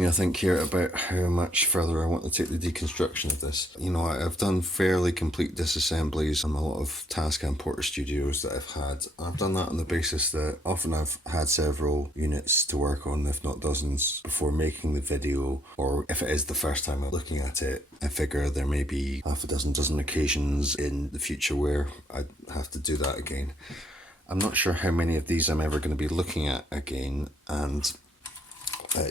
I think here about how much further I want to take the deconstruction of this. You know, I've done fairly complete disassemblies on a lot of Tascam Porter Studios that I've had. I've done that on the basis that often I've had several units to work on, if not dozens, before making the video, or if it is the first time I'm looking at it, I figure there may be half a dozen occasions in the future where I have to do that again. I'm not sure how many of these I'm ever going to be looking at again, and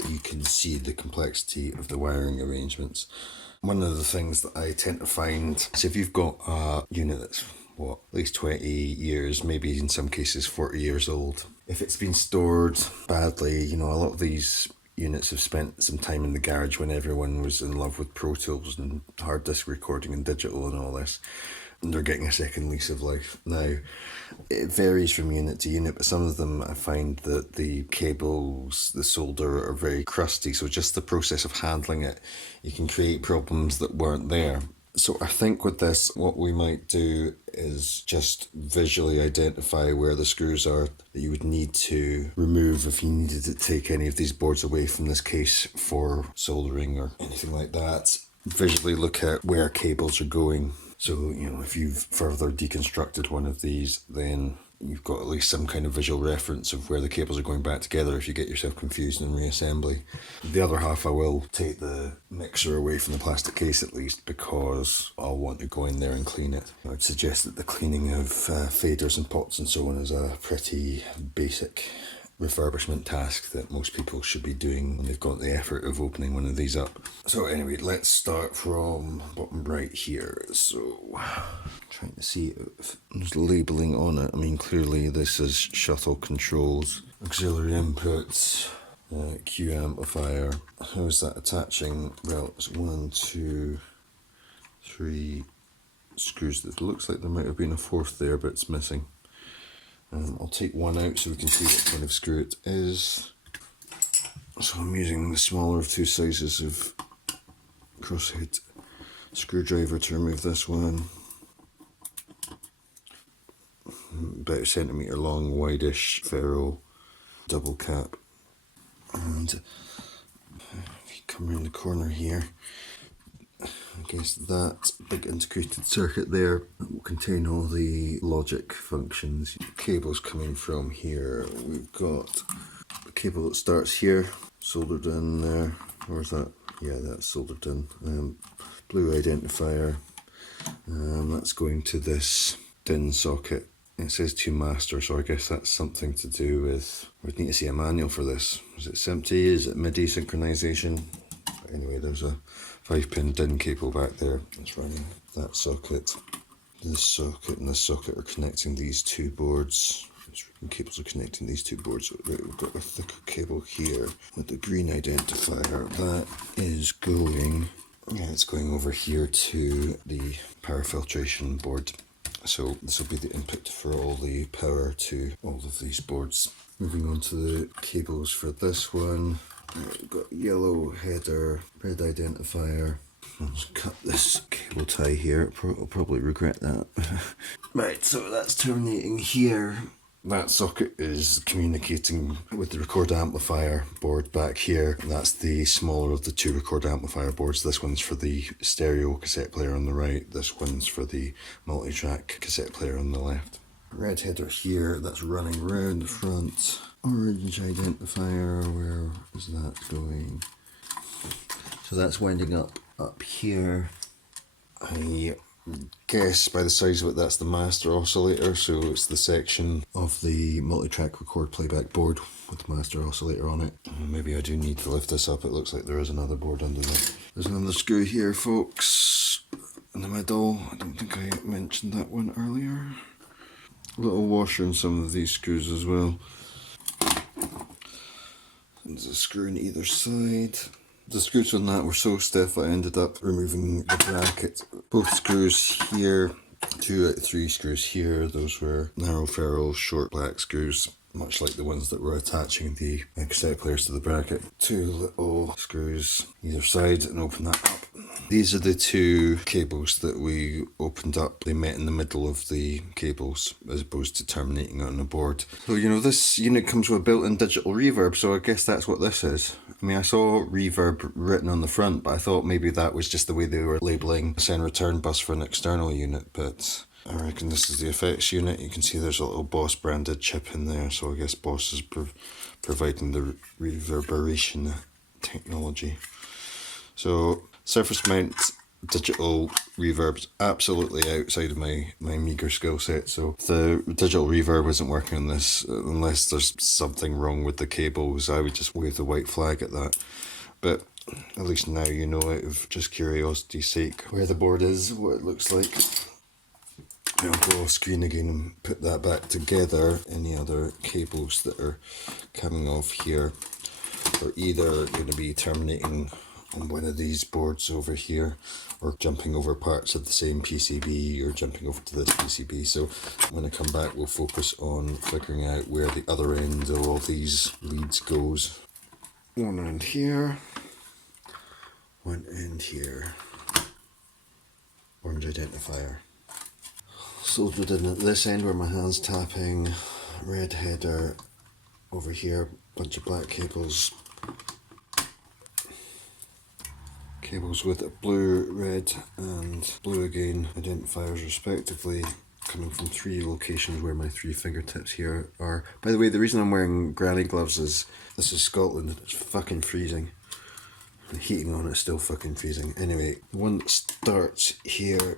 you can see the complexity of the wiring arrangements. One of the things that I tend to find is if you've got a unit that's at least 20 years, maybe in some cases 40 years old, if it's been stored badly, you know, a lot of these units have spent some time in the garage when everyone was in love with Pro Tools and hard disk recording and digital and all this. And they're getting a second lease of life. Now, it varies from unit to unit, but some of them I find that the cables, the solder are very crusty, so just the process of handling it, you can create problems that weren't there. So I think with this, what we might do is just visually identify where the screws are that you would need to remove if you needed to take any of these boards away from this case for soldering or anything like that. Visually look at where cables are going. So, you know, if you've further deconstructed one of these, then you've got at least some kind of visual reference of where the cables are going back together if you get yourself confused in reassembly. The other half I will take the mixer away from the plastic case at least, because I'll want to go in there and clean it. I would suggest that the cleaning of faders and pots and so on is a pretty basic refurbishment task that most people should be doing when they've got the effort of opening one of these up. So anyway, let's start from bottom right here. So trying to see if there's labeling on it. I mean, clearly this is shuttle controls, auxiliary inputs, Q amplifier. How is that attaching? Well, it's 1, 2, 3 screws. It looks like there might have been a fourth there, but it's missing. I'll take one out so we can see what kind of screw it is. So I'm using the smaller of two sizes of crosshead screwdriver to remove this one. About a centimetre long, wideish ferrule double cap. And if you come around the corner here, I guess that big integrated circuit there will contain all the logic functions. Cables coming from here. We've got the cable that starts here, soldered in there. Where's that? Yeah, that's soldered in. Blue identifier. That's going to this DIN socket. It says to master, so I guess that's something to do with... We'd need to see a manual for this. Is it SMPTE? Is it MIDI synchronization? But anyway, there's a 5-pin DIN cable back there. It's running that socket. This socket and this socket are connecting these two boards. The cables are connecting these two boards. We've got a thicker cable here with the green identifier. That is going... Yeah, it's going over here to the power filtration board. So this will be the input for all the power to all of these boards. Moving on to the cables for this one. We've got yellow header, red identifier. I'll just cut this cable tie here. I'll probably regret that. Right, so that's terminating here. That socket is communicating with the record amplifier board back here. That's the smaller of the two record amplifier boards. This one's for the stereo cassette player on the right. This one's for the multi-track cassette player on the left. Red header here, that's running around the front. Orange identifier, where is that going? So that's winding up here. I guess by the size of it that's the master oscillator, so it's the section of the multi-track record playback board with the master oscillator on it. Maybe I do need to lift this up. It looks like there is another board under there. There's another screw here, folks, in the middle. I don't think I mentioned that one earlier. A little washer in some of these screws as well. There's a screw on either side. The screws on that were so stiff I ended up removing the bracket. Both screws here, 2 out of 3 screws here, those were narrow ferrule short black screws, much like the ones that were attaching the cassette players to the bracket. 2 little screws either side and open that up. These are the two cables that we opened up. They met in the middle of the cables as opposed to terminating on the board. So, you know, this unit comes with a built-in digital reverb, so I guess that's what this is. I mean, I saw reverb written on the front, but I thought maybe that was just the way they were labelling a send return bus for an external unit, but I reckon this is the effects unit. You can see there's a little Boss branded chip in there, so I guess Boss is providing the reverberation technology. So surface mount digital reverb's absolutely outside of my meager skill set, so if the digital reverb isn't working on this, unless there's something wrong with the cables, I would just wave the white flag at that. But at least now you know, out of just curiosity's sake, where the board is, what it looks like. I'll go off screen again and put that back together. Any other cables that are coming off here are either going to be terminating on one of these boards over here, or jumping over parts of the same PCB, or jumping over to this PCB. So when I come back, we'll focus on figuring out where the other end of all these leads goes. One end here, one end here. Orange identifier. Soldered in at this end where my hand's tapping. Red header over here, bunch of black cables. Cables with a blue, red and blue again identifiers respectively, coming from 3 locations where my 3 fingertips here are. By the way, the reason I'm wearing granny gloves is this is Scotland, it's fucking freezing. The heating on it's still fucking freezing. Anyway, the one that starts here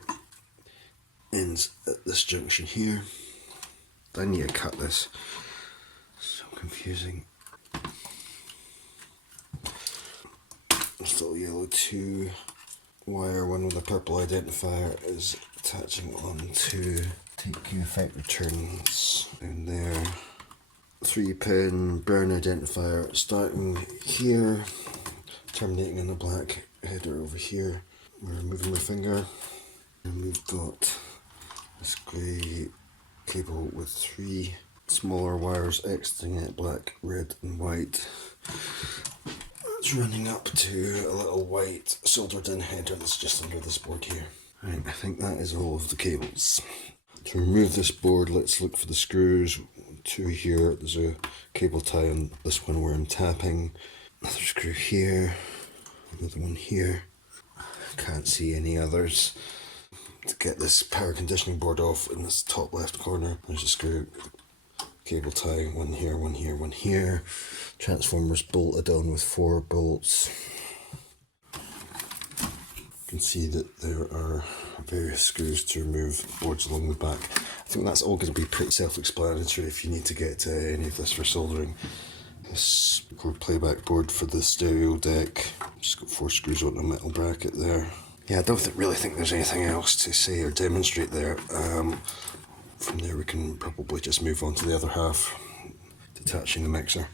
ends at this junction here. I need to cut this. So confusing. This little yellow 2 wire one with a purple identifier is attaching onto taking effect returns in there. 3-pin brown identifier starting here, terminating in a black header over here. We're removing my finger, and we've got this grey cable with 3 smaller wires exiting it, black, red and white. It's running up to a little white soldered in header that's just under this board here. Right, I think that is all of the cables. To remove this board, let's look for the screws. 2 here, there's a cable tie on this one where I'm tapping. Another screw here, another one here. Can't see any others. To get this power conditioning board off in this top left corner, there's a screw. Cable tie, one here, one here, one here. Transformers bolted on with 4 bolts. You can see that there are various screws to remove boards along the back. I think that's all going to be pretty self-explanatory if you need to get to any of this for soldering. This chord playback board for the stereo deck. Just got 4 screws on a metal bracket there. Yeah, I don't really think there's anything else to say or demonstrate there. From there we can probably just move on to the other half, detaching the mixer.